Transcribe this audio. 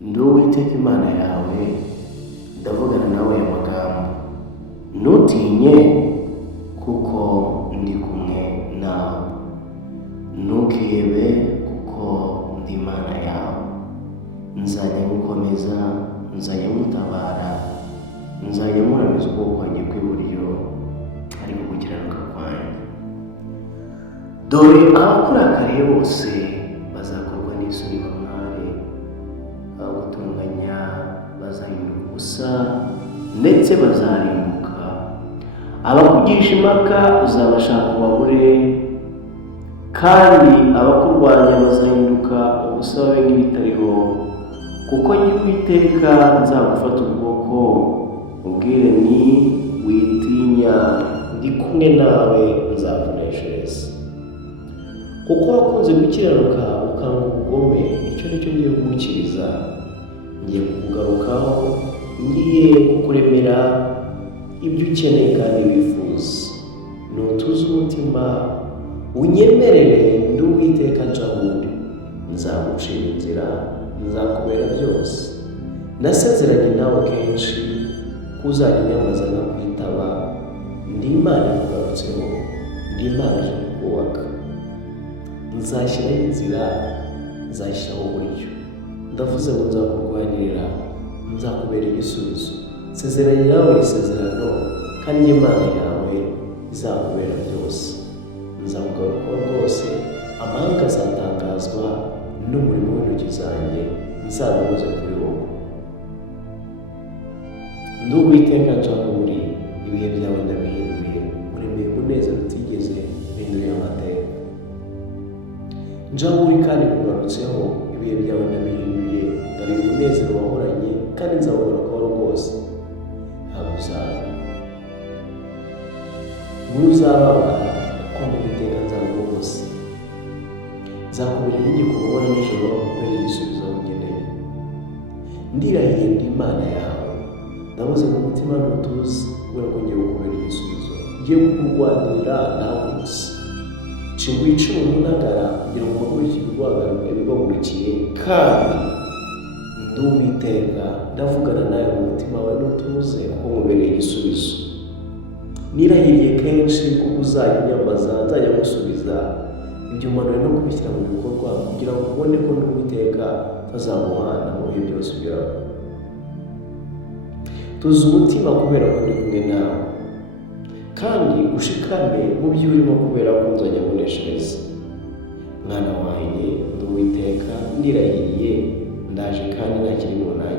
Ndi Uwiteka Imana yawe, ndavugana nawe aya magambo. Ntutinye, kuko ndi kumwe nawe. Ntukihebe, kuko ndi Imana yawe. Nzajya ngukomeza, nzajya ngutabara, nzajya nkuramiza ukuboko kwanjye kw'iburyo, ariko gukiranuka kwanjye. Dore abakurakariye bose bazakorwa n'isuri bamware, abagutunganya bazahinduka ubusa ndetse bazarimbuka. Abakugisha impaka uzabashaka ubabure, kandi abakurwanya bazahinduka ubusa babe nk'ibitariho. Kuko njye Uwiteka nzagufata ukuboko, ubwire nti witinya, ndi kumwe nawe, nzakuneshereza. Kuko wakunze gukiranuka ukanga ubugome, icyo ni cyo ngiye kugukiriza. Ngiye kukugarukaho, ngiye kukuremera ibyo ukeneye kandi wifuza. Nutuze umutima, unyemerere, ndi Uwiteka njabundi. Nzagucira inzira, nzakubera byose. Nasezeranye nawe kenshi ko uzajya unyamaza nkakwitaba. Ndi Imana ikugarutseho, ndi Imana ije kukubaka. Nzashyiraho inzira, nzashyiraho uburyo. Ndavuze ngo nzakurwanirira, nzakubera igisubizo. Nsezeranye nawe isezerano, kandi Imana yawe izakubera byose. Nzakugarukaho rwose, amahanga azatangazwa n'umurimo w'intoki zanjye nzawunyuze kuri wowe. Ndi Uwiteka njabundi, ibihe byawe ndabihinduye, uremeye umunezero utigeze uhinduriye amateka. Njabundi kandi kugarutseho, ibihe byawe ndabihinduye, ndabiha umunezero wahoranye, kandi nzawugarukaho rwose. Ntabwo uzaba ntuzababara, kuko ndi Uwiteka nzaguhoza. Nzakubera inkingi ku manywa na nijoro, kubera igisubizo ungeneye. Ndirahiye ndi Imana yawe, ndabuze mu mutima ntutuze, kubera ko ngiye kukubera igisubizo. Ngiye kukurwanirira nawe gusa. Nshinguye icumu mu ntagara, kugira ngo mpagurukire ibiguhagurukiye, kandi ndi Uwiteka ndavugana nawe mu mutima wawe ntutuze, kuko nkubereye igisubizo. Nirahiriye kenshi kuko uzajya unyambaza, nzajya ngusubiza. Ibyo umanuye no kubishyira mu bikorwa, kugira ngo ubone ko ndi Uwiteka ntazamuhana mu bihe byose ugeraho. Tuzi umutima kubera ko ndi kumwe nawe, kandi ushikame mu byo urimo, kubera ko nzajya nguneshereza. Mwana wanjye, ndi Uwiteka, ndirahiriye, ndaje kandi ntakiri mu nanjye.